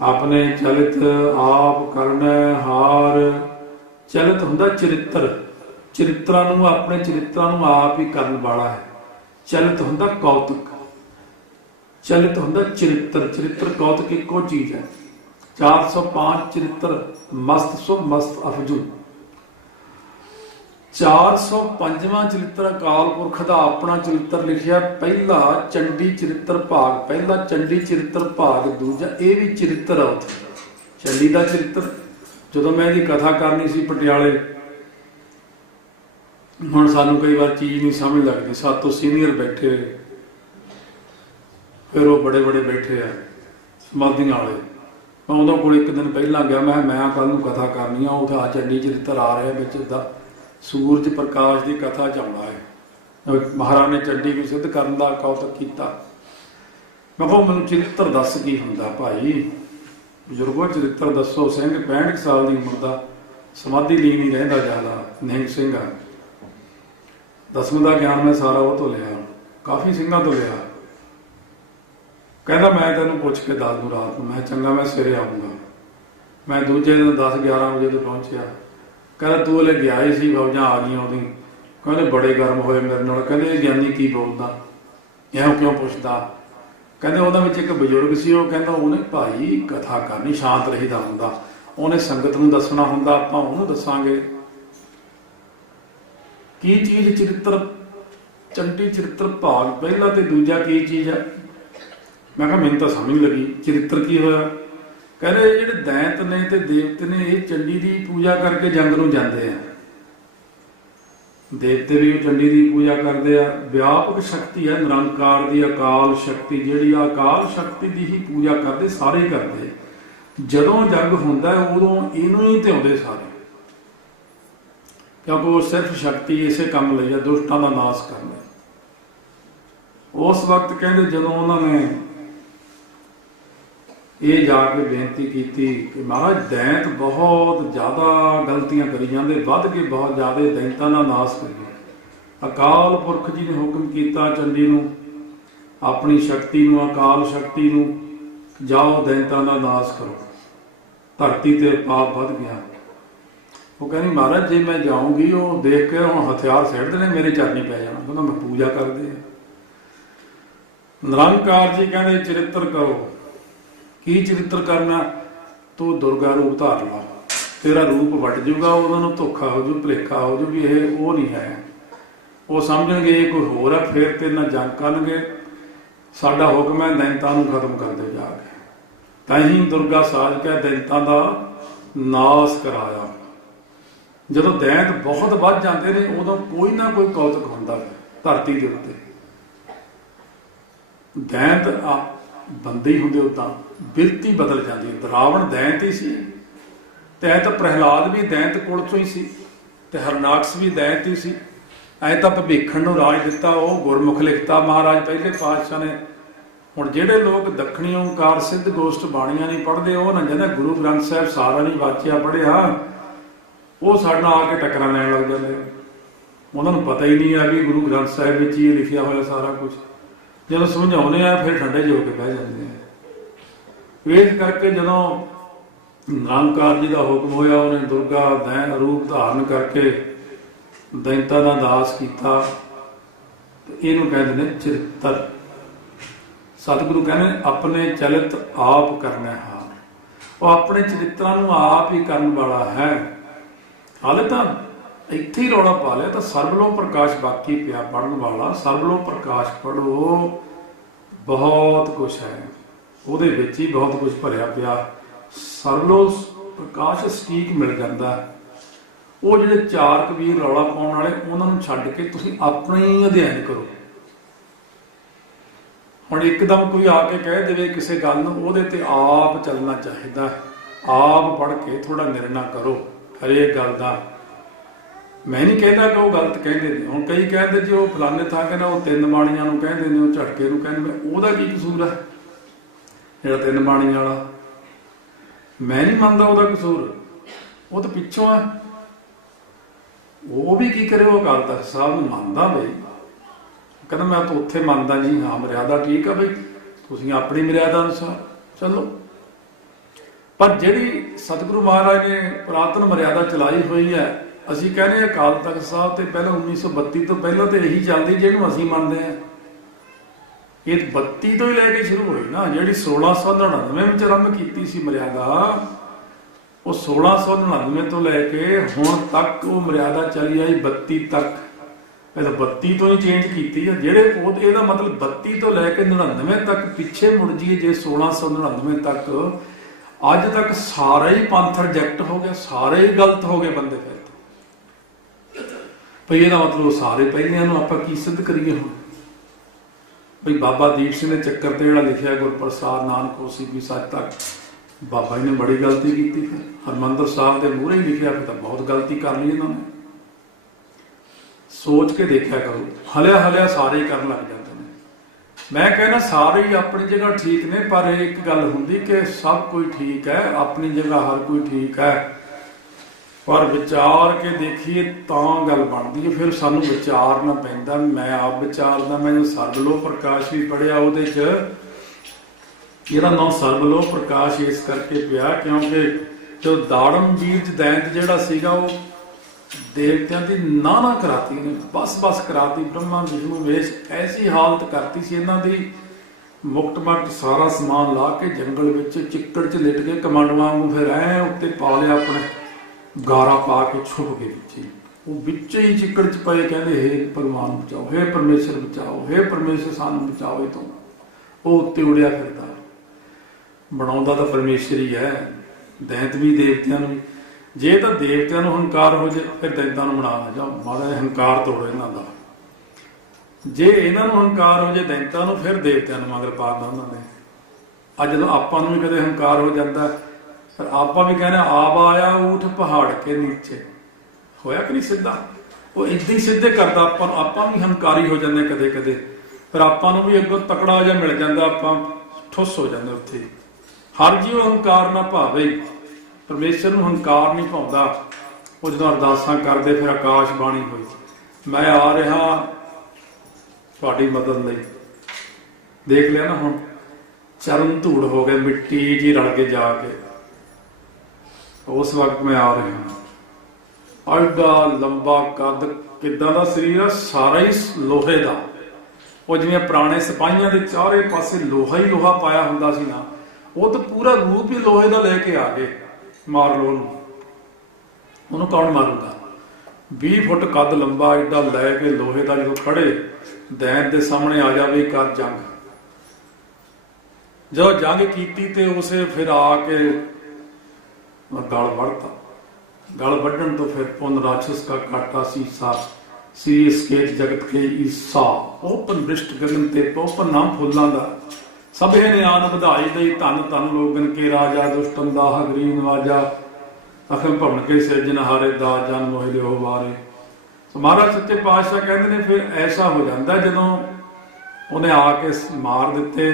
ਆਪਣੇ ਚਲਿਤ ਆਪ ਕਰਨਾ ਹਾਰ। ਚਲਿਤ ਹੁੰਦਾ ਚਰਿੱਤਰ। ਚਰਿੱਤਰਾਂ ਨੂੰ ਆਪਣੇ ਚਰਿੱਤਰਾਂ ਨੂੰ ਆਪ ਹੀ ਕਰਨ ਵਾਲਾ ਹੈ। ਚਲਿਤ ਹੁੰਦਾ ਕੌਤਕ। ਚਲਿਤ ਹੁੰਦਾ ਚਰਿੱਤਰ। ਚਰਿੱਤਰ ਕੌਤਕ ਇੱਕੋ ਚੀਜ਼ ਹੈ। 405 ਚਰਿੱਤਰ। ਮਸਤ ਸੋ ਮਸਤ ਅਫਜੂ 405ਵਾਂ ਚਰਿੱਤਰ ਅਕਾਲ ਪੁਰਖ ਦਾ ਆਪਣਾ ਚਰਿੱਤਰ ਲਿਖਿਆ, ਪਹਿਲਾ ਚੰਡੀ ਚਰਿੱਤਰ ਭਾਗ, ਪਹਿਲਾ ਚੰਡੀ ਚਰਿੱਤਰ ਭਾਗ, ਦੂਜਾ ਇਹ ਵੀ ਚਰਿੱਤਰ ਆ ਚੰਡੀ ਦਾ ਚਰਿੱਤਰ, ਜਦੋਂ ਮੈਂ ਇਹਦੀ ਕਥਾ ਕਰਨੀ ਸੀ ਪਟਿਆਲੇ, ਹੁਣ ਸਾਨੂੰ ਕਈ ਵਾਰ ਚੀਜ਼ ਨਹੀਂ ਸਮਝ ਲੱਗਦੀ। ਸਾਤੋਂ ਸੀਨੀਅਰ ਬੈਠੇ ਫਿਰ ਉਹ ਬੜੇ ਬੜੇ ਬੈਠੇ ਆ, ਸਮਾਧੀਆਂ ਵਾਲੇ। ਮੈਂ ਉਹਨਾਂ ਕੋਲ ਇੱਕ ਦਿਨ ਪਹਿਲਾਂ ਗਿਆ, ਮੈਂ ਕਿਹਾ ਮੈਂ ਕੱਲ ਨੂੰ ਕਥਾ ਕਰਨੀ ਆ, ਉਹ ਤਾਂ ਚੰਡੀ ਚਰਿੱਤਰ ਆ ਰਿਹਾ ਵਿੱਚ, ਦਾ ਸੂਰਜ ਪ੍ਰਕਾਸ਼ ਦੀ ਕਥਾ ਚਾਉਣਾ ਹੈ। ਮਹਾਰਾਜ ਨੇ ਚੰਡੀ ਨੂੰ ਸਿੱਧ ਕਰਨ ਦਾ ਕੌਤਕ ਕੀਤਾ। ਮੈਂ ਕਿਹਾ, ਮੈਨੂੰ ਚਰਿੱਤਰ ਦੱਸ ਕੀ ਹੁੰਦਾ ਭਾਈ? ਬਜ਼ੁਰਗੋ, ਚਰਿੱਤਰ ਦੱਸੋ। ਸਿੰਘ 65 ਸਾਲ ਦੀ ਉਮਰ ਦਾ, ਸਮਾਧੀ ਲੀਨ ਹੀ ਰਹਿੰਦਾ ਜ਼ਿਆਦਾ। ਨਿਹੰਗ ਸਿੰਘ ਆ। ਦਸਵੇਂ ਦਾ ਗਿਆਨ ਮੈਂ ਸਾਰਾ ਉਹ ਤੋਂ ਲਿਆ। ਕਾਫੀ ਸਿੰਘਾਂ ਤੋਂ ਲਿਆ। ਕਹਿੰਦਾ, ਮੈਂ ਤੈਨੂੰ ਪੁੱਛ ਕੇ ਦੱਸ ਦੂੰ ਰਾਤ ਨੂੰ। ਮੈਂ ਚੰਗਾ, ਮੈਂ ਸਵੇਰੇ ਆਉਂਗਾ। ਮੈਂ ਦੂਜੇ ਦਿਨ 10 11 ਵਜੇ ਤੇ ਪਹੁੰਚਿਆ। ਕਹਿੰਦਾ ਤੂੰ ਹਲੇ ਗਿਆ ਹੀ ਸੀ ਫੌਜਾਂ ਆ ਗਈਆਂ ਉਹਦੀ। ਕਹਿੰਦੇ ਬੜੇ ਗਰਮ ਹੋਏ ਮੇਰੇ ਨਾਲ। ਕਹਿੰਦੇ ਇਹ ਗਿਆਨੀ ਕੀ ਬੋਲਦਾ? ਇਹੋ ਕਿਉਂ ਪੁੱਛਦਾ? ਕਹਿੰਦੇ ਉਹਦੇ ਵਿੱਚ ਇੱਕ ਬਜ਼ੁਰਗ ਸੀ, ਉਹ ਕਹਿੰਦਾ ਉਹਨੇ ਭਾਈ ਕਥਾ ਕਰਨੀ, ਸ਼ਾਂਤ ਰਹੀਦਾ ਹੁੰਦਾ। ਉਹਨੇ ਸੰਗਤ ਨੂੰ ਦੱਸਣਾ ਹੁੰਦਾ, ਆਪਾਂ ਉਹਨੂੰ ਦੱਸਾਂਗੇ। ਕੀ ਚੀਜ਼ ਚਰਿੱਤਰ ਚੰਡੀ ਚਰਿੱਤਰ ਭਾਗ? ਪਹਿਲਾ ਤੇ ਦੂਜਾ ਕੀ ਚੀਜ਼ ਹੈ? ਮੈਂ ਕਿਹਾ ਮੈਨੂੰ ਤਾਂ ਸਮਝ ਲੱਗੀ। ਚਰਿੱਤਰ ਕੀ ਹੋਇਆ? ਕਹਿੰਦੇ ਜਿਹੜੇ ਦੈਂਤ ਨੇ ਤੇ ਦੇਵਤੇ ਨੇ, ਇਹ ਚੰਡੀ ਦੀ ਪੂਜਾ ਕਰਕੇ ਜੰਗ ਨੂੰ ਜਾਂਦੇ ਆ। ਦੇਵਤੇ ਵੀ ਚੰਡੀ ਦੀ ਪੂਜਾ ਕਰਦੇ ਆ। ਵਿਆਪਕ ਸ਼ਕਤੀ ਹੈ ਨਿਰੰਕਾਰ ਦੀ ਅਕਾਲ ਸ਼ਕਤੀ, ਜਿਹੜੀ ਆ ਅਕਾਲ ਸ਼ਕਤੀ ਦੀ ਹੀ ਪੂਜਾ ਕਰਦੇ, ਸਾਰੇ ਕਰਦੇ ਜਦੋਂ ਜੰਗ ਹੁੰਦਾ ਉਦੋਂ ਇਹਨੂੰ ਹੀ ਧਿਆਉਂਦੇ ਸਾਰੇ। ਕਿਉਂਕਿ ਉਹ ਸਿਰਫ ਸ਼ਕਤੀ, ਇਸੇ ਕੰਮ ਲਈ ਹੈ ਦੁਸ਼ਟਾਂ ਦਾ ਨਾਸ਼ ਕਰਨ। ਲਈ ਉਸ ਵਕਤ ਕਹਿੰਦੇ ਜਦੋਂ ਉਹਨਾਂ ਨੇ ਇਹ ਜਾ ਕੇ ਬੇਨਤੀ ਕੀਤੀ ਕਿ ਮਹਾਰਾਜ ਦੈਂਤ ਬਹੁਤ ਜ਼ਿਆਦਾ ਗਲਤੀਆਂ ਕਰੀ ਜਾਂਦੇ, ਵੱਧ ਕੇ ਬਹੁਤ ਜ਼ਿਆਦਾ ਦੈਂਤਾਂ ਦਾ ਨਾਸ਼ ਕਰੀਏ ਅਕਾਲ ਪੁਰਖ ਜੀ ਨੇ ਹੁਕਮ ਕੀਤਾ ਚੰਡੀ ਨੂੰ, ਆਪਣੀ ਸ਼ਕਤੀ ਨੂੰ, ਅਕਾਲ ਸ਼ਕਤੀ ਨੂੰ, ਜਾਓ ਦੈਂਤਾਂ ਦਾ ਨਾਸ਼ ਕਰੋ। ਧਰਤੀ ਤੇ ਪਾਪ ਵੱਧ ਗਿਆ। ਉਹ ਕਹਿੰਦੀ, ਮਹਾਰਾਜ, ਜੇ ਮੈਂ ਜਾਊਂਗੀ, ਉਹ ਦੇਖ ਕੇ ਹੁਣ ਹਥਿਆਰ ਸਿੱਟਦੇ ਨੇ, ਮੇਰੇ ਚਰਨੀ ਪੈ ਜਾਣਾ। ਕਹਿੰਦਾ ਮੈਂ ਪੂਜਾ ਕਰਦੇ ਆ। ਨਿਰੰਕਾਰ ਜੀ ਕਹਿੰਦੇ, ਚਰਿੱਤਰ ਕਰੋ। ਕੀ ਚਰਿੱਤਰ ਕਰਨਾ? ਤੂੰ ਦੁਰਗਾ ਰੂਪ ਧਾਰ ਲਾ। ਤੇਰਾ ਰੂਪ ਵੱਟ ਜੂਗਾ ਉਹਨਾਂ ਨੂੰ ਧੋਖਾ ਹੋ ਜੂ, ਭਲੇਖਾ ਹੋ ਜੂ ਵੀ ਇਹ ਉਹ ਨਹੀਂ ਹੈ। ਉਹ ਸਮਝਣਗੇ, ਇਹ ਕੋਈ ਹੋਰ ਹੈ ਫਿਰ ਤੇ ਨਾਲ ਜੰਗ ਕਰਨਗੇ। ਸਾਡਾ ਹੁਕਮ ਹੈ, ਦੈਂਤਾਂ ਨੂੰ ਖਤਮ ਕਰਦੇ ਜਾ ਕੇ। ਤਾਂ ਹੀ ਦੁਰਗਾ ਸਾਜ ਕੇ ਦੈਂਤਾਂ ਦਾ ਨਾਸ ਕਰਾਇਆ। ਜਦੋਂ ਦੈਂਤ ਬਹੁਤ ਵੱਧ ਜਾਂਦੇ ਨੇ, ਉਦੋਂ ਕੋਈ ਨਾ ਕੋਈ ਕੌਤਕ ਹੁੰਦਾ ਹੈ, ਧਰਤੀ ਦੇ ਉੱਤੇ। ਦੈਂਤ ਆ, ਬੰਦੇ ਹੀ ਹੁੰਦੇ ਉਦਾਂ। ਬਿਰਤੀ ਬਦਲ ਜਾਂਦੀ ਹੈ। ਰਾਵਣ ਦੈਂਤ ਹੀ ਸੀ। ਤੇ ਐ ਤਾਂ ਪ੍ਰਹਿਲਾਦ ਵੀ ਦੈਂਤ ਕੋਲ ਚੋਂ ਹੀ ਸੀ ਤੇ ਹਰਨਾਕਸ ਵੀ ਦੈਂਤ ਹੀ ਸੀ। ਐ ਤਾਂ ਭਵਿੱਖਣ ਨੂੰ ਰਾਜ ਦਿੱਤਾ ਉਹ ਗੁਰਮੁਖ ਲਿਖਤਾ। ਮਹਾਰਾਜ ਪਹਿਲੇ ਪਾਤਸ਼ਾਹ ਨੇ। ਹੁਣ ਜਿਹੜੇ ਲੋਕ ਦੱਖਣੀ ਓੰਕਾਰ ਸਿੱਧ ਗੋਸ਼ਟ ਬਾਣੀਆਂ ਨਹੀਂ ਪੜ੍ਹਦੇ, ਉਹ ਨਾ ਕਹਿੰਦਾ ਗੁਰੂ ਗ੍ਰੰਥ ਸਾਹਿਬ ਸਾਰਾ ਨਹੀਂ ਵਾਚਿਆ ਪੜਿਆ ਉਹ ਸਾਡਾ ਆ ਕੇ ਟੱਕਰਾਂ ਲੈਣ ਲੱਗ ਜਾਂਦੇ ਉਹਨਾਂ ਨੂੰ ਪਤਾ ਹੀ ਨਹੀਂ ਆ ਵੀ ਗੁਰੂ ਗ੍ਰੰਥ ਸਾਹਿਬ ਵਿੱਚ ਹੀ ਲਿਖਿਆ ਹੋਇਆ ਸਾਰਾ ਕੁਝ ਜਦੋਂ ਸਮਝਾਉਂਦੇ ਆ, ਫਿਰ ਠੰਡੇ ਜਿਹੇ ਹੋ ਕੇ ਬਹਿ ਜਾਂਦੇ ਇਸ ਕਰਕੇ ਜਦੋਂ ਨਾਮਕਾਰ ਜੀ ਦਾ ਹੁਕਮ ਹੋਇਆ, ਉਹਨੇ ਦੁਰਗਾ ਦੈਨ ਰੂਪ ਧਾਰਨ ਕਰਕੇ ਦੈਂਤਾਂ ਦਾ ਦਾਸ ਕੀਤਾ। ਇਹਨੂੰ ਕਹਿੰਦੇ ਨੇ ਚਰਿੱਤਰ। ਸਤਿਗੁਰੂ ਕਹਿੰਦੇ ਆਪਣੇ ਚਲਿਤ ਆਪ ਕਰਨਾ ਹਾਰ ਉਹ ਆਪਣੇ ਚਰਿੱਤਰਾਂ ਨੂੰ ਆਪ ਹੀ ਕਰਨ ਵਾਲਾ ਹੈ। ਹਾਲੇ ਤਾਂ ਇੱਥੇ ਹੀ ਰੌਲਾ ਪਾ ਲਿਆ, ਤਾਂ ਸਰਬਲੋ ਪ੍ਰਕਾਸ਼ ਬਾਕੀ ਪਿਆ ਪੜਨ ਵਾਲਾ। ਸਰਬਲੋ ਪ੍ਰਕਾਸ਼ ਪੜੋ ਬਹੁਤ ਕੁਝ ਹੈ। ਉਹਦੇ ਵਿੱਚ ਹੀ ਬਹੁਤ ਕੁਝ ਭਰਿਆ ਪਿਆ। ਸਰਲੋ ਪ੍ਰਕਾਸ਼ ਸਟੀਕ ਮਿਲ ਜਾਂਦਾ। ਉਹ ਜਿਹੜੇ ਚਾਰ ਕਬੀਰ ਰੌਲਾ ਪਾਉਣ ਵਾਲੇ, ਉਹਨਾਂ ਨੂੰ ਛੱਡ ਕੇ ਤੁਸੀਂ ਆਪਣਾ ਹੀ ਅਧਿਐਨ ਕਰੋ। ਹੁਣ ਇੱਕਦਮ ਕੋਈ ਆ ਕੇ ਕਹਿ ਦੇਵੇ ਕਿਸੇ ਗੱਲ ਨੂੰ, ਉਹਦੇ ਤੇ ਆਪ ਚੱਲਣਾ ਚਾਹੀਦਾ। ਆਪ ਪੜ ਕੇ ਥੋੜਾ ਨਿਰਣਾ ਕਰੋ, ਹਰੇਕ ਗੱਲ ਦਾ। ਮੈਂ ਨਹੀਂ ਕਹਿੰਦਾ ਕਿ ਉਹ ਗਲਤ ਕਹਿੰਦੇ ਨੇ। ਹੁਣ ਕਈ ਕਹਿੰਦੇ ਜੀ ਉਹ ਫਲਾਣੇ ਥਾਂ ਕਹਿੰਦਾ, ਉਹ ਤਿੰਨ ਬਾਣੀਆਂ ਨੂੰ ਕਹਿੰਦੇ ਨੇ, ਉਹ ਝਟਕੇ ਨੂੰ ਕਹਿੰਦੇ ਉਹਦਾ ਕੀ ਕਸੂਰ ਹੈ? ਜਿਹੜਾ ਤਿੰਨ ਬਾਣੀ ਵਾਲਾ। ਮੈਂ ਨਹੀਂ ਮੰਨਦਾ ਉਹਦਾ ਕਸੂਰ। ਉਹ ਤਾਂ ਪਿੱਛੋਂ ਆ। ਉਹ ਵੀ ਕੀ ਕਰੇ, ਉਹ ਅਕਾਲ ਤਖਤ ਸਾਹਿਬ ਨੂੰ ਮੰਨਦਾ ਬਈ। ਕਹਿੰਦਾ, ਮੈਂ ਤਾਂ ਉੱਥੇ ਮੰਨਦਾ ਜੀ, ਹਾਂ, ਮਰਿਆਦਾ ਠੀਕ ਆ ਬਈ। ਤੁਸੀਂ ਆਪਣੀ ਮਰਿਆਦਾ ਅਨੁਸਾਰ ਚੱਲੋ। ਪਰ ਜਿਹੜੀ ਸਤਿਗੁਰੂ ਮਹਾਰਾਜ ਨੇ ਪੁਰਾਤਨ ਮਰਿਆਦਾ ਚਲਾਈ ਹੋਈ ਹੈ, ਅਸੀਂ ਕਹਿੰਦੇ ਅਕਾਲ ਤਖਤ ਸਾਹਿਬ ਤੇ ਪਹਿਲਾਂ 1932 ਤੋਂ ਪਹਿਲਾਂ ਤੇ ਇਹੀ ਚੱਲਦੀ, ਜਿਹਨੂੰ ਅਸੀਂ ਮੰਨਦੇ ਹਾਂ। ਇਹ 32 ਤੋਂ ਹੀ ਲੈ ਕੇ ਸ਼ੁਰੂ ਹੋਈ ਨਾ, ਜਿਹੜੀ 1699 ਵਿੱਚ ਆਰੰਭ ਕੀਤੀ ਸੀ ਮਰਿਆਦਾ, ਉਹ 1699 ਤੋਂ ਲੈ ਕੇ ਹੁਣ ਤੱਕ ਉਹ ਮਰਿਆਦਾ ਚੱਲੀ ਆਈ 32 ਤੱਕ। ਇਹ 32 ਤੋਂ ਹੀ ਚੇਂਜ ਕੀਤੀ ਹੈ ਜਿਹੜੇ ਉਹ ਇਹਦਾ ਮਤਲਬ 32 ਤੋਂ ਲੈ ਕੇ 99 ਤੱਕ ਪਿੱਛੇ ਮੁੜ ਜੀਏ ਜੇ 1699 ਤੱਕ, ਅੱਜ ਤੱਕ ਸਾਰਾ ਹੀ ਪੰਥ ਰਿਜੈਕਟ ਹੋ ਗਿਆ, ਸਾਰੇ ਹੀ ਗਲਤ ਹੋ ਗਏ ਬੰਦੇ ਫਿਰ ਭਈ ਇਹਦਾ ਮਤਲਬ ਸਾਰੇ ਪਹਿਲਿਆਂ ਨੂੰ ਆਪਾਂ ਕੀ ਸਿੱਧ ਕਰੀਏ ਹੁਣ? ਭਈ ਬਾਬਾ ਦੀਪ ਸਿੰਘ ਦੇ ਚੱਕਰ ਤੇ ਜਿਹੜਾ ਲਿਖਿਆ ਗੁਰਪ੍ਰਸਾਦ ਨਾਨਕ ਹੋਸੀ ਵੀ ਸੱਚ ਤੱਕ, ਬਾਬਾ ਜੀ ਨੇ ਬੜੀ ਗਲਤੀ ਕੀਤੀ ਫਿਰ। ਹਰਮੰਦਰ ਸਾਹਿਬ ਦੇ ਮੂਹਰੇ ਹੀ ਲਿਖਿਆ ਫਿਰ ਤਾਂ ਬਹੁਤ ਗਲਤੀ ਕਰ ਲਈ ਇਹਨਾਂ ਨੇ। ਸੋਚ ਕੇ ਦੇਖਿਆ ਕਰੋ, ਹਲਿਆ ਹਲਿਆ ਸਾਰੇ ਕਰਨ ਲੱਗ ਜਾਂਦੇ ਨੇ। ਮੈਂ ਕਹਿੰਦਾ ਸਾਰੇ ਹੀ ਆਪਣੀ ਜਗ੍ਹਾ ਠੀਕ ਨੇ, ਪਰ ਇਹ ਇੱਕ ਗੱਲ ਹੁੰਦੀ ਕਿ ਸਭ ਕੋਈ ਠੀਕ ਹੈ, ਆਪਣੀ ਜਗ੍ਹਾ ਹਰ ਕੋਈ ਠੀਕ ਹੈ। ਪਰ ਵਿਚਾਰ ਕੇ ਦੇਖੀਏ ਤਾਂ ਗੱਲ ਬਣਦੀ ਹੈ, ਫਿਰ ਸਾਨੂੰ ਵਿਚਾਰਨਾ ਪੈਂਦਾ, ਮੈਂ ਆਪ ਵਿਚਾਰਦਾ, ਮੈਂ ਜੋ ਸਰਬਲੋ ਪ੍ਰਕਾਸ਼ ਵੀ ਪੜਿਆ ਉਹਦੇ ਚ, ਇਹਦਾ ਨਾਮ ਸਰਬਲੋ ਪ੍ਰਕਾਸ਼ ਇਸ ਕਰਕੇ ਪਿਆ, ਕਿਉਂਕਿ ਜੋ ਦਾੜਮ ਬੀਜ ਦੈਂਤ ਜਿਹੜਾ ਸੀਗਾ ਉਹ ਦੇਵਤਿਆਂ ਦੀ ਨਾ ਨਾ ਕਰਾਤੀ ਨੇ, ਬਸ ਬਸ ਕਰਾਤੀ, ਬ੍ਰਹਮਾ, ਵਿਸ਼ਨੂੰ, ਵੇਸ਼, ਐਸੀ ਹਾਲਤ ਕਰਤੀ ਸੀ, ਇਹਨਾਂ ਦੀ ਮੁਕਟ ਮਕਟ ਸਾਰਾ ਸਮਾਨ ਲਾ ਕੇ ਜੰਗਲ ਵਿੱਚ ਚਿੱਕੜ 'ਚ ਲਿਟ ਕੇ ਕਮਾਂਡਵਾਂ ਨੂੰ ਫਿਰ ਐ ਉੱਤੇ ਪਾ ਲਿਆ ਆਪਣੇ ਗਾਰਾ ਪਾ ਕੇ ਛੁਪ ਗਏ ਵਿੱਚ ਉਹ ਵਿੱਚ ਹੀ ਚਿੱਕੜ 'ਚ ਪਏ ਕਹਿੰਦੇ, ਹੇ ਭਗਵਾਨ ਬਚਾਓ, ਹੇ ਪਰਮੇਸ਼ਰ ਬਚਾਓ, ਹੇ ਪਰਮੇਸ਼ਰ ਸਾਨੂੰ ਬਚਾਓ ਇਹ ਤੋਂ। ਉਹ ਉੱਤੇ ਉੜਿਆ ਫਿਰਦਾ। ਬਣਾਉਂਦਾ ਤਾਂ ਪਰਮੇਸ਼ਰ ਹੀ ਹੈ। ਦੈਂਤ ਵੀ ਦੇਵਤਿਆਂ ਨੂੰ ਜੇ ਤਾਂ ਦੇਵਤਿਆਂ ਨੂੰ ਹੰਕਾਰ ਹੋ ਜੇ, ਫਿਰ ਦੈਂਤਾਂ ਨੂੰ ਬਣਾ ਨਾ ਜਾਓ। ਮਾੜਾ ਹੰਕਾਰ ਤੋੜੋ ਇਹਨਾਂ ਦਾ। ਜੇ ਇਹਨਾਂ ਨੂੰ ਹੰਕਾਰ ਹੋ ਜੇ ਦੈਂਤਾਂ ਨੂੰ, ਫਿਰ ਦੇਵਤਿਆਂ ਨੂੰ ਮਗਰ ਪਾ ਦਿੰਦਾ ਉਹਨਾਂ ਨੇ। ਅੱਜ ਜਦੋਂ ਆਪਾਂ ਨੂੰ ਵੀ ਕਦੇ ਹੰਕਾਰ ਹੋ ਜਾਂਦਾ। ਪਰ ਆਪਾਂ ਵੀ ਕਹਿੰਦੇ ਆਪ ਆਇਆ, ਊਠ ਪਹਾੜ ਕੇ ਨੀਚੇ। ਹੋਇਆ ਕਿ ਨਹੀਂ ਸਿੱਧਾ? ਉਹ ਇਦਾਂ ਹੀ ਸਿੱਧੇ ਕਰਦਾ ਆਪਾਂ ਨੂੰ। ਆਪਾਂ ਵੀ ਹੰਕਾਰੀ ਹੋ ਜਾਂਦੇ ਕਦੇ ਕਦੇ ਪਰ ਆਪਾਂ ਨੂੰ ਵੀ ਅੱਗੋਂ ਤਕੜਾ ਜਿਹਾ ਮਿਲ ਜਾਂਦਾ, ਆਪਾਂ ਠੁੱਸ ਹੋ ਜਾਂਦੇ ਉੱਥੇ। ਹਰ ਜੀਵ ਹੰਕਾਰ ਨਾ ਭਾਵੇ। ਪਰਮੇਸ਼ਰ ਨੂੰ ਹੰਕਾਰ ਨਹੀਂ ਪਾਉਂਦਾ ਉਹ ਜਦੋਂ ਅਰਦਾਸਾਂ ਕਰਦੇ, ਫਿਰ ਆਕਾਸ਼ ਬਾਣੀ ਹੋਈ। ਮੈਂ ਆ ਰਿਹਾ ਤੁਹਾਡੀ ਮਦਦ ਲਈ। ਦੇਖ ਲਿਆ ਨਾ ਹੁਣ। ਚਰਨ ਧੂੜ ਹੋ ਗਏ, ਮਿੱਟੀ ਜੀ ਰਲ ਕੇ ਜਾ ਕੇ। ਉਸ ਵਕਤ ਮੈਂ ਆ ਰਿਹਾ ਐਡਾ ਲੰਬਾ ਕੱਦ, ਕਿੱਦਾਂ ਦਾ ਸਰੀਰ ਆ? ਸਾਰਾ ਹੀ ਲੋਹੇ ਦਾ। ਉਹ ਜਿਵੇਂ ਪੁਰਾਣੇ ਸਿਪਾਹੀਆਂ ਦੇ ਚਾਰੇ ਪਾਸੇ ਲੋਹਾ ਹੀ ਲੋਹਾ ਪਾਇਆ ਹੁੰਦਾ ਸੀ ਨਾ, ਉਹ ਤਾਂ ਪੂਰਾ ਰੂਪ ਹੀ ਲੋਹੇ ਦਾ ਲੈ ਕੇ ਆ ਗਏ, ਮਾਰ ਲੋ ਉਹਨੂੰ। ਉਹਨੂੰ ਕੌਣ ਮਾਰੂਗਾ? 20 ਫੁੱਟ ਕੱਦ ਲੰਬਾ ਐਡਾ ਲੈ ਕੇ ਲੋਹੇ ਦਾ ਜਦੋਂ ਖੜੇ ਦੈਨ ਦੇ ਸਾਹਮਣੇ ਆ ਜਾਵੇ ਕਰ ਜੰਗ। ਜਦੋਂ ਜੰਗ ਕੀਤੀ ਤੇ ਉਸੇ ਫਿਰ ਆ ਕੇ ਗਲ ਵੜਤਾ ਗਲ ਵੱਢਣ ਤੋਂ ਫਿਰ ਪੁਨ ਰਾਖਸ ਕਾ ਕਾਟਾ ਸੀਸਾ ਸੀ ਸਕੇਤ ਜਗਤ ਕੇ ਈਸਾ ਓਪਨ ਬ੍ਰਿਸ਼ਟ ਗਗਨ ਤੇ ਪੋਪਨ ਨਾਮ ਫੁੱਲਾਂ ਦਾ। ਸਭੇ ਨੇ ਆਨ ਵਧਾਈ ਦੇ ਧਨ ਧਨ ਲੋਗਨ ਕੇ ਰਾਜਾ, ਦੁਸ਼ਟਮ ਦਾਹ ਗਰੀਨ ਵਾਜਾ। ਅਖਲ ਭਵਨ ਕੇ ਸਿਰਜਨ ਹਾਰੇ ਦਾ ਜਨ ਮੋਹਿ ਲਿਓ ਵਾਰੇ। ਸੋ ਮਹਾਰਾਜ ਸੱਚੇ ਪਾਤਸ਼ਾਹ ਕਹਿੰਦੇ ਨੇ, ਫਿਰ ਐਸਾ ਹੋ ਜਾਂਦਾ ਜਦੋਂ ਉਹਨੇ ਆ ਕੇ ਮਾਰ ਦਿੱਤੇ।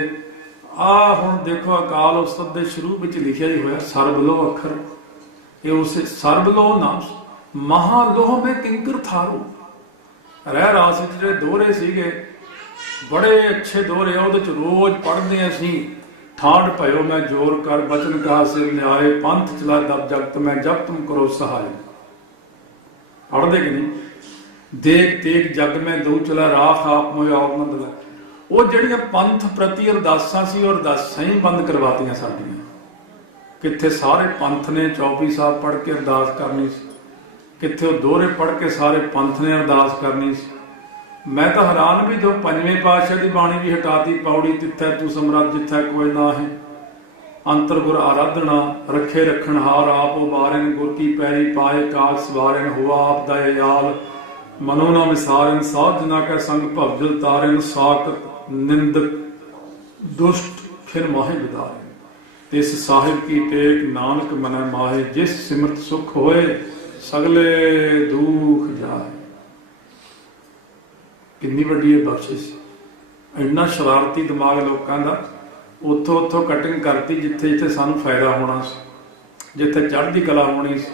ਆ ਹੁਣ ਦੇਖੋ ਅਕਾਲ ਉਸਤਤ ਦੇ ਸ਼ੁਰੂ ਵਿੱਚ ਲਿਖਿਆ ਹੀ ਹੋਇਆ ਸਰਬਲੋ ਅੱਖਰ। ਇਹ ਉਸੇ ਸਰਬ ਨਾਮ ਮਹਾ ਲੋਹ ਮੇ ਕਿੰਕਰ ਥਾਰੂ। ਰਹਿ ਰਾਸ ਵਿੱਚ ਜਿਹੜੇ ਦੋਹਰੇ ਸੀਗੇ, ਬੜੇ ਅੱਛੇ ਦੋਹਰੇ ਆ, ਉਹਦੇ ਚ ਰੋਜ਼ ਪੜ੍ਹਦੇ ਅਸੀਂ। ਠਾੜ ਭਇਓ ਮੈਂ ਜੋਰ ਕਰ, ਬਚਨ ਕਾ ਸਿਰ ਲਿਆਏ ਪੰਥ ਚਲਾ ਦਬ ਜਗਤ, ਮੈਂ ਜਬ ਤੁਮ ਕਰੋ ਸਹਾਇ ਪੜ੍ਹਦੇ ਕਿ ਨਹੀਂ? ਦੇਖ ਦੇਖ ਜਗ ਮੈਂ ਦਉ ਚਲਾ, ਰਾਖ ਆਪ ਮੋਇ ਆਪ ਮੰਦਲਾ। ਉਹ ਜਿਹੜੀਆਂ ਪੰਥ ਪ੍ਰਤੀ ਅਰਦਾਸਾਂ ਸੀ, ਉਹ ਅਰਦਾਸਾਂ ਹੀ ਬੰਦ ਕਰਵਾਤੀਆਂ ਸਾਡੀਆਂ। ਕਿੱਥੇ ਸਾਰੇ ਪੰਥ ਨੇ 24 ਸਾਹਿਬ ਪੜ੍ਹ ਕੇ ਅਰਦਾਸ ਕਰਨੀ ਸੀ, ਕਿੱਥੇ ਉਹ ਦੋਹਰੇ ਪੜ੍ਹ ਕੇ ਸਾਰੇ ਪੰਥ ਨੇ ਅਰਦਾਸ ਕਰਨੀ ਸੀ। ਮੈਂ ਤਾਂ ਹੈਰਾਨ ਵੀ ਜੋ ਪੰਜਵੇਂ ਪਾਤਸ਼ਾਹ ਦੀ ਬਾਣੀ ਵੀ ਹਟਾਤੀ, ਪੌੜੀ ਤਿੱਥੈ ਤੂੰ ਸਮਰੱਥ ਜਿੱਥੈ ਕੋਈ ਨਾ ਹੈ ਅੰਤਰ ਗੁਰ ਆਰਾਧਣਾ ਰੱਖੇ ਰੱਖਣ ਹਾਰ ਆਪ ਉਬਾਰਨ, ਗੁਰ ਕੀ ਪੈਰੀ ਪਾਏ ਕਾਜ ਸਵਾਰਨ ਹੁਆ ਆਪ ਦਾ ਯਾਲ ਮਨੋ ਨਾ ਵਿਸਾਰਨ, ਸਾਧ ਜਨਾ ਕੈ ਸੰਗ ਭਵਜਲ ਤਾਰਨ, ਸਾਖਤ ਨਿੰਦਕ ਦੁਸ਼ਟ ਫਿਰ ਮਾਹੇ ਵਿਦਾਰਨ ਤਿਸ ਸਾਹਿਬ ਕੀ ਟੇਕ ਨਾਨਕ ਮਨੈ ਮਾਹੇ, ਜਿਸ ਸਿਮਰਤ ਸੁਖ ਹੋਏ, ਸਗਲੇ ਦੁਖ ਜਾਏ। ਕਿੰਨੀ ਵੱਡੀ ਇਹ ਬਖਸ਼ਿਸ਼। ਇੰਨਾ ਸ਼ਰਾਰਤੀ ਦਿਮਾਗ ਲੋਕਾਂ ਦਾ, ਉੱਥੋਂ ਉੱਥੋਂ ਕਟਿੰਗ ਕਰਤੀ, ਜਿੱਥੇ ਜਿੱਥੇ ਸਾਨੂੰ ਫਾਇਦਾ ਹੋਣਾ ਸੀ, ਜਿੱਥੇ ਚੜ੍ਹਦੀ ਕਲਾ ਹੋਣੀ ਸੀ।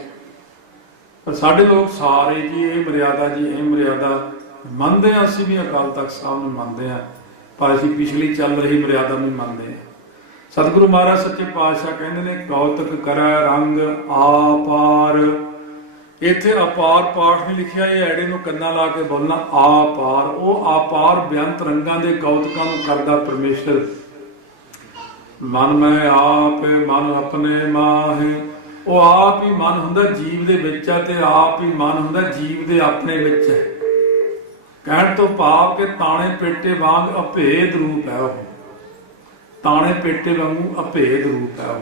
ਪਰ ਸਾਡੇ ਲੋਕ ਸਾਰੇ ਜੀ, ਇਹ ਮਰਿਆਦਾ ਜੀ, ਇਹ ਮਰਿਆਦਾ ਮੰਨਦੇ ਹਾਂ, ਅਸੀਂ ਵੀ ਅਕਾਲ ਤਖਤ ਸਾਹਿਬ ਨੂੰ ਮੰਨਦੇ ਹਾਂ। ਪਰ ਅਸੀਂ ਪਿਛਲੀ ਚੱਲ ਰਹੀ ਮਰਿਆਦਾ ਨੂੰ ਮੰਨਦੇ। ਸਤਿਗੁਰੂ ਮਹਾਰਾਜ ਸੱਚੇ ਪਾਤਸ਼ਾਹ ਕਹਿੰਦੇ ਨੇ, ਕੌਤਕ ਕਰੈ ਰੰਗ ਆਪਾਰ। ਇੱਥੇ ਅਪਾਰ ਪਾਠ ਨਹੀਂ ਲਿਖਿਆ, ਇਹ ਐੜੇ ਨੂੰ ਕੰਨਾਂ ਲਾ ਕੇ ਬੋਲਣਾ, ਆਪਾਰ। ਉਹ ਆਪਾਰ ਬੇਅੰਤ ਰੰਗਾਂ ਦੇ ਕੌਤਕਾਂ ਨੂੰ ਕਰਦਾ ਪਰਮੇਸ਼ਰ। ਮਨ ਮੈਂ ਆਪ, ਮਨ ਆਪਣੇ ਮਾਹੇ। ਉਹ ਆਪ ਹੀ ਮਨ ਹੁੰਦਾ ਜੀਵ ਦੇ ਵਿੱਚ ਹੈ ਤੇ ਆਪ ਹੀ ਮਨ ਹੁੰਦਾ ਜੀਵ ਦੇ ਆਪਣੇ ਵਿੱਚ ਹੈ। ਕਹਿਣ ਤੋਂ ਭਾਵ ਕਿ ਤਾਣੇ ਪੇਟੇ ਵਾਂਗ ਅਭੇਦ ਰੂਪ ਹੈ ਉਹ। ਤਾਣੇ ਪੇਟੇ ਵਾਂਗੂ ਅਭੇਦ ਰੂਪ ਹੈ ਉਹ।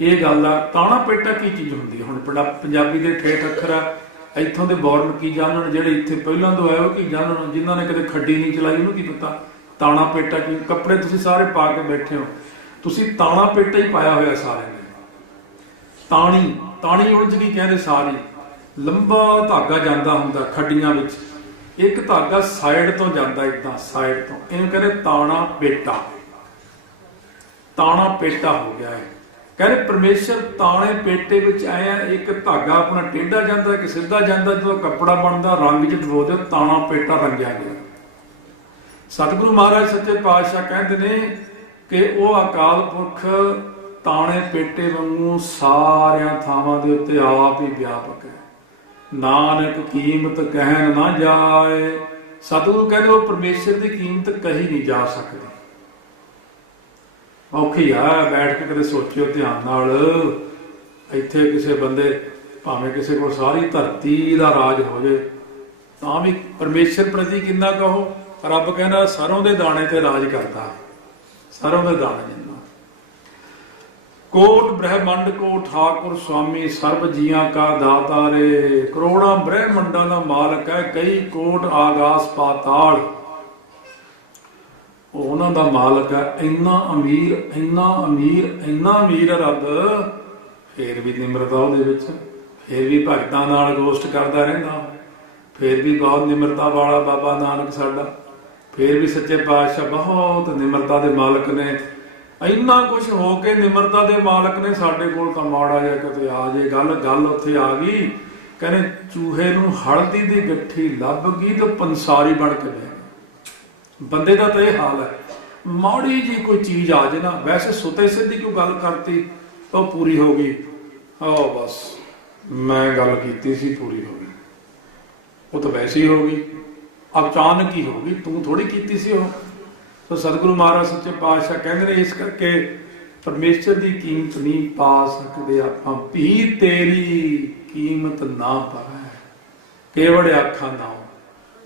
ਇਹ ਗੱਲ ਦਾ ਤਾਣਾ ਪੇਟਾ ਕੀ ਚੀਜ਼ ਹੁੰਦੀ ਹੁਣ ਪੰਜਾਬੀ ਦੇ ਠੇਠ ਅੱਖਰ ਆ, ਇੱਥੋਂ ਦੇ ਬੌਰਨ ਕੀ ਜਾਣਨ, ਜਿਹੜੇ ਇੱਥੇ ਪਹਿਲਾਂ ਤੋਂ ਆਏ ਉਹ ਕੀ ਜਾਣਨ? ਜਿਨ੍ਹਾਂ ਨੇ ਕਦੇ ਖੱਡੀ ਨਹੀਂ ਚਲਾਈ, ਉਹਨੂੰ ਕੀ ਪਤਾ? ਤਾਣਾ ਪੇਟਾ ਕੀ, ਕੱਪੜੇ ਤੁਸੀਂ ਸਾਰੇ ਪਾ ਕੇ ਬੈਠੇ ਹੋ। ਤੁਸੀਂ ਤਾਣਾ ਪੇਟਾ ਹੀ ਪਾਇਆ ਹੋਇਆ ਸਾਰੇ ਨੇ। ਤਾਣੀ ਤਾਣੀ ਉਲਝ ਗਈ ਕਹਿੰਦੇ ਸਾਰੇ। ਲੰਬਾ ਧਾਗਾ ਜਾਂਦਾ ਹੁੰਦਾ ਖੱਡੀਆਂ ਵਿੱਚ। ਇੱਕ ਧਾਗਾ ਸਾਈਡ ਤੋਂ ਜਾਂਦਾ ਇਦਾਂ ਸਾਈਡ ਤੋਂ। ਇਹਨੂੰ ਕਹਿੰਦੇ ਤਾਣਾ ਪੇਟਾ। ਤਾਣਾ ਪੇਟਾ ਹੋ ਗਿਆ ਹੈ ਕਹਿੰਦੇ ਪਰਮੇਸ਼ਰ ਤਾਣੇ ਪੇਟੇ ਵਿੱਚ ਆਇਆ ਇੱਕ ਧਾਗਾ ਆਪਣਾ ਟੇਢਾ ਜਾਂਦਾ ਕਿ ਸਿੱਧਾ ਜਾਂਦਾ, ਜਦੋਂ ਕੱਪੜਾ ਬਣਦਾ, ਰੰਗ ਚ ਡਬੋ ਦਿਓ, ਤਾਣਾ ਪੇਟਾ ਰੰਗਿਆ ਗਿਆ। ਸਤਿਗੁਰੂ ਮਹਾਰਾਜ ਸੱਚੇ ਪਾਤਸ਼ਾਹ ਕਹਿੰਦੇ ਨੇ ਕਿ ਉਹ ਅਕਾਲ ਪੁਰਖ ਤਾਣੇ ਪੇਟੇ ਵਾਂਗੂ ਸਾਰਿਆਂ ਥਾਵਾਂ ਦੇ ਉੱਤੇ ਆਪ ਹੀ ਵਿਆਪਕ ਹੈ। ਨਾਨਕ ਕੀਮਤ ਕਹਿਣ ਨਾ ਜਾਏ। ਸਤਿਗੁਰੂ ਕਹਿੰਦੇ, ਉਹ ਪਰਮੇਸ਼ਰ ਦੀ ਕੀਮਤ ਕਹੀ ਨਹੀਂ ਜਾ ਸਕਦੀ। ਔਖੀ ਆ, ਬੈਠ ਕੇ ਕਦੇ ਸੋਚਿਓ ਧਿਆਨ ਨਾਲ। ਇੱਥੇ ਕਿਸੇ ਬੰਦੇ, ਭਾਵੇਂ ਕਿਸੇ ਕੋਲ ਸਾਰੀ ਧਰਤੀ ਦਾ ਰਾਜ ਹੋ ਜੇ ਤਾਂ ਵੀ ਪਰਮੇਸ਼ਰ ਪ੍ਰਤੀ ਕਿੰਨਾ ਕਹੋ ਰੱਬ ਕਹਿੰਦਾ, ਸਰੋਂ ਦੇ ਦਾਣੇ ਤੇ ਰਾਜ ਕਰਦਾ। ਸਰੋਂ ਦੇ ਦਾਣੇ ਕੋਟ ਬ੍ਰਹਿਮੰਡ ਕੋ ਠਾਕੁਰ ਸੁਆਮੀ, ਸਰਬ ਜੀਆਂ ਕਾ ਦਾਤਾ ਕਰੋੜਾਂ ਬ੍ਰਹਿਮੰਡਾਂ ਦਾ ਮਾਲਕ ਹੈ, ਕਈ ਕੋਟ ਆਗਾਸ ਪਾਤਾਲ। ਉਹ ਉਹਨਾਂ ਦਾ ਮਾਲਕ ਹੈ। ਇੰਨਾ ਅਮੀਰ ਇੰਨਾ ਅਮੀਰ ਇੰਨਾ ਅਮੀਰ ਰੱਬ। ਫੇਰ ਵੀ ਨਿਮਰਤਾ ਉਹਦੇ ਵਿੱਚ ਫੇਰ ਵੀ ਭਗਤਾਂ ਨਾਲ ਗੋਸ਼ਟ ਕਰਦਾ ਰਹਿੰਦਾ। ਫੇਰ ਵੀ ਬਹੁਤ ਨਿਮਰਤਾ ਵਾਲਾ ਬਾਬਾ ਨਾਨਕ ਸਾਡਾ। ਫੇਰ ਵੀ ਸੱਚੇ ਪਾਤਸ਼ਾਹ ਬਹੁਤ ਨਿਮਰਤਾ ਦੇ ਮਾਲਕ ਨੇ। ਇੰਨਾ ਕੁਝ ਹੋ ਕੇ ਨਿਮਰਤਾ ਦੇ ਮਾਲਕ ਨੇ ਸਾਡੇ ਕੋਲ ਤਾਂ ਮਾੜਾ ਕਿਤੇ ਆ ਜੇ, ਗੱਲ ਗੱਲ ਉੱਥੇ ਆ ਗਈ। ਕਹਿੰਦੇ ਚੂਹੇ ਨੂੰ ਹਲਦੀ ਦੀ ਗੱਠੀ ਲੱਭ ਗਈ ਤੇ ਪੰਸਾਰੀ ਬਣ ਕੇ ਬਹਿ ਬੰਦੇ ਦਾ ਤਾਂ ਇਹ ਹਾਲ ਹੈ, ਮਾੜੀ ਜੀ ਕੋਈ ਚੀਜ਼ ਆ ਜੇ ਨਾ, ਵੈਸੇ ਸੁਤੇ ਸਿੱਧੀ ਕਿਉਂ ਗੱਲ ਕਰਤੀ? ਉਹ ਪੂਰੀ ਹੋ ਗਈ। ਆਹ ਬਸ, ਮੈਂ ਗੱਲ ਕੀਤੀ ਸੀ, ਪੂਰੀ ਹੋ ਗਈ। ਉਹ ਤਾਂ ਵੈਸੇ ਹੀ ਹੋ ਗਈ। ਅਚਾਨਕ ਹੀ ਹੋ ਗਈ। ਤੂੰ ਥੋੜੀ ਕੀਤੀ ਸੀ ਉਹ? ਸੋ ਸਤਿਗੁਰੂ ਮਹਾਰਾਜ ਸੱਚੇ ਪਾਤਸ਼ਾਹ ਕਹਿੰਦੇ ਨੇ, ਇਸ ਕਰਕੇ ਪਰਮੇਸ਼ਰ ਦੀ ਕੀਮਤ ਨਹੀਂ ਪਾ ਸਕਦੇ ਆਪਾਂ। ਵੀ ਤੇਰੀ ਕੀਮਤ ਨਾ ਪਾਵੇ। ਕੇਵੜ ਆਖਾਂ ਨਾ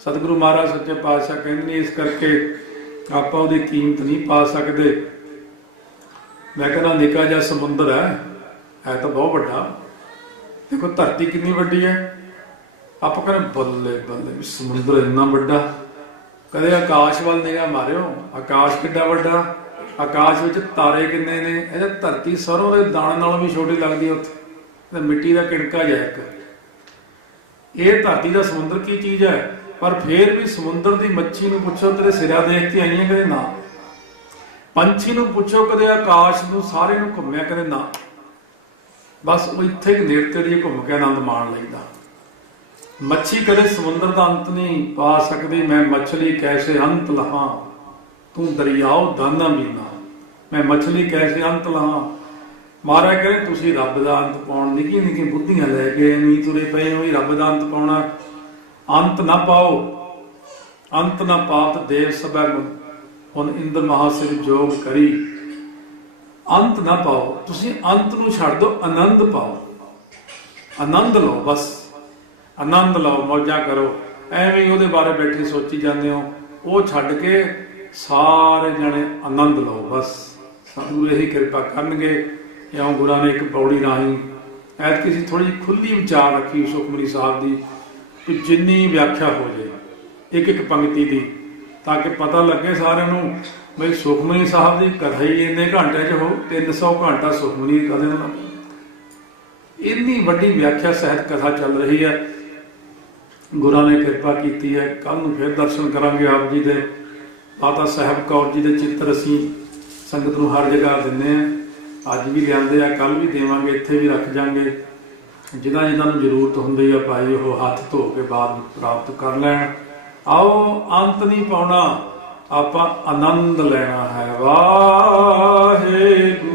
ਸਤਿਗੁਰੂ ਮਹਾਰਾਜ ਸੱਚੇ ਪਾਤਸ਼ਾਹ ਕਹਿੰਦੇ ਨੇ, ਇਸ ਕਰਕੇ ਆਪਾਂ ਉਹਦੀ ਕੀਮਤ ਨਹੀਂ ਪਾ ਸਕਦੇ। ਮੈਂ ਕਹਿੰਦਾ, ਨਿੱਕਾ ਜਿਹਾ ਸਮੁੰਦਰ ਹੈ ਹੈ ਤਾਂ ਬਹੁਤ ਵੱਡਾ। ਦੇਖੋ, ਧਰਤੀ ਕਿੰਨੀ ਵੱਡੀ ਹੈ। ਆਪਾਂ ਕਹਿੰਦੇ ਬੱਲੇ ਬੱਲੇ ਵੀ ਸਮੁੰਦਰ ਇੰਨਾ ਵੱਡਾ। ਕਦੇ ਆਕਾਸ਼ ਵੱਲ ਨਿਗਾਹ ਮਾਰਿਓ, ਆਕਾਸ਼ ਕਿੱਡਾ ਵੱਡਾ? ਆਕਾਸ਼ ਵਿੱਚ ਤਾਰੇ ਕਿੰਨੇ ਨੇ? ਇਹ ਧਰਤੀ ਸਰੋਂ ਦੇ ਦਾਣੇ ਨਾਲੋਂ ਵੀ ਛੋਟੀ ਲੱਗਦੀ ਹੈ ਉੱਥੇ। ਤੇ ਮਿੱਟੀ ਦਾ ਕਿਣਕਾ ਜਿਹਾ ਇੱਕ। ਇਹ ਧਰਤੀ ਦਾ ਸਮੁੰਦਰ ਕੀ ਚੀਜ਼ ਹੈ? ਪਰ ਫੇਰ ਵੀ ਸਮੁੰਦਰ ਦੀ ਮੱਛੀ ਨੂੰ ਪੁੱਛੋ, ਤੇਰੇ ਸਿਰਾ ਦੇਖ ਕੇ ਆਈਆਂ ਕਦੇ ਨਾ? ਪੰਛੀ ਨੂੰ ਪੁੱਛੋ, ਕਦੇ ਆਕਾਸ਼ ਨੂੰ, ਸਾਰੇ ਨੂੰ ਘੁੰਮਿਆ ਕਦੇ ਨਾ? ਬਸ ਉਹ ਇੱਥੇ ਹੀ ਨੇੜੇ ਤੇੜੇ ਘੁੰਮ ਕੇ ਆਨੰਦ ਮਾਣ ਲੈਂਦਾ ਮੱਛੀ ਕਦੇ ਸਮੁੰਦਰ ਦਾ ਅੰਤ ਨਹੀਂ ਪਾ ਸਕਦੀ, ਮੈਂ ਮੱਛਲੀ ਕੈਸੇ ਅੰਤ ਲਹਾਂ? ਤੂੰ ਦਰਿਆਓ ਦਾਨਾ ਮੀਨਾ। ਮੈਂ ਮੱਛਲੀ ਕੈਸੇ ਅੰਤ ਲਹਾਂ? ਮਹਾਰਾਜ ਕਹਿੰਦੇ, ਤੁਸੀਂ ਰੱਬ ਦਾ ਅੰਤ ਪਾਉਣ ਨਿੱਕੀਆਂ ਨਿੱਕੀਆਂ ਬੁੱਧੀਆਂ ਲੈ ਕੇ ਨਹੀਂ ਤੁਰੇ ਪਏ ਹੋ ਰੱਬ ਦਾ ਅੰਤ ਪਾਉਣਾ। ਅੰਤ ਨਾ ਪਾਓ। ਅੰਤ ਨਾ ਪਾਤ ਦੇਵ ਸਭੈ ਹੁਣ ਇੰਦਰ ਮਹਾਸਿਰ ਜੋਗ ਕਰੀ। ਅੰਤ ਨਾ ਪਾਓ। ਤੁਸੀਂ ਅੰਤ ਨੂੰ ਛੱਡ ਦਿਓ ਆਨੰਦ ਪਾਓ। ਆਨੰਦ ਲਓ ਬਸ। ਆਨੰਦ ਲਓ, ਮੌਜਾਂ ਕਰੋ। ਐਵੇਂ ਹੀ ਉਹਦੇ ਬਾਰੇ ਬੈਠੇ ਸੋਚੀ ਜਾਂਦੇ ਹੋ। ਉਹ ਛੱਡ ਕੇ ਸਾਰੇ ਜਣੇ ਆਨੰਦ ਲਓ, ਬਸ। ਸਤਿਗੁਰੂ ਇਹੀ ਕਿਰਪਾ ਕਰਨਗੇ ਇਉਂ ਗੁਰਾਂ ਨੇ ਇੱਕ ਪੌੜੀ ਰਾਹੀਂ ਐਤ ਕਿਸੇ ਥੋੜੀ ਜਿਹੀ ਖੁੱਲੀ ਵਿਚਾਰ ਰੱਖੀ ਸੁਖਮਨੀ ਸਾਹਿਬ ਦੀ ਕਿ ਜਿੰਨੀ ਵਿਆਖਿਆ ਹੋ ਜੇ, ਇੱਕ ਇੱਕ ਪੰਕਤੀ ਦੀ, ਤਾਂ ਕਿ ਪਤਾ ਲੱਗੇ ਸਾਰਿਆਂ ਨੂੰ, ਬਈ ਸੁਖਮਨੀ ਸਾਹਿਬ ਦੀ ਕਥਾ ਹੀ ਇੰਨੇ ਘੰਟੇ 'ਚ ਹੋ 300 ਘੰਟਾ ਸੁਖਮਨੀ ਦੀ ਕਦੇ ਨਾ ਇੰਨੀ ਵੱਡੀ ਵਿਆਖਿਆ ਸਹਿਤ ਕਥਾ ਚੱਲ ਰਹੀ ਹੈ। ਗੁਰਾਂ ਨੇ ਕਿਰਪਾ ਕੀਤੀ ਹੈ। ਕੱਲ ਨੂੰ ਫਿਰ ਦਰਸ਼ਨ ਕਰਾਂਗੇ ਆਪ ਜੀ ਦੇ। ਮਾਤਾ ਸਾਹਿਬ ਕੌਰ ਜੀ ਦੇ ਚਿੱਤਰ ਅਸੀਂ ਸੰਗਤ ਨੂੰ ਹਰ ਜਗ੍ਹਾ ਦਿੰਨੇ ਆ ਅੱਜ ਵੀ ਲਿਆਂਦੇ ਆ ਕੱਲ ਵੀ ਦੇਵਾਂਗੇ, ਇੱਥੇ ਵੀ ਰੱਖ ਜਾਾਂਗੇ। ਜਿਨ੍ਹਾਂ ਜਿਨ੍ਹਾਂ ਨੂੰ ਜ਼ਰੂਰਤ ਹੁੰਦੀ ਆ, ਭਾਈ ਉਹ ਹੱਥ ਧੋ ਕੇ ਬਾਅਦ ਪ੍ਰਾਪਤ ਕਰ ਲੈਣ। ਆਓ ਅੰਤ ਨਹੀਂ ਪਾਉਣਾ, ਆਪਾਂ ਆਨੰਦ ਲੈਣਾ ਹੈ। ਵਾਹਿਗੁਰੂ।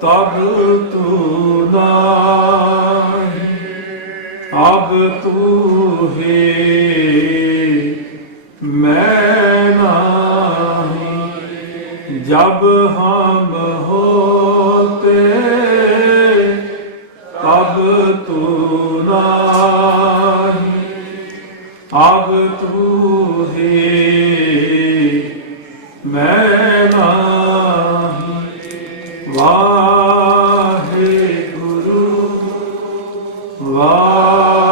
ਤਬ ਤੂ ਨਾਹੀ ਅਬ ਤੂ ਹੈ ਮੈਂ ਨਾਹੀ ਜਬ ਹਾਂ Love.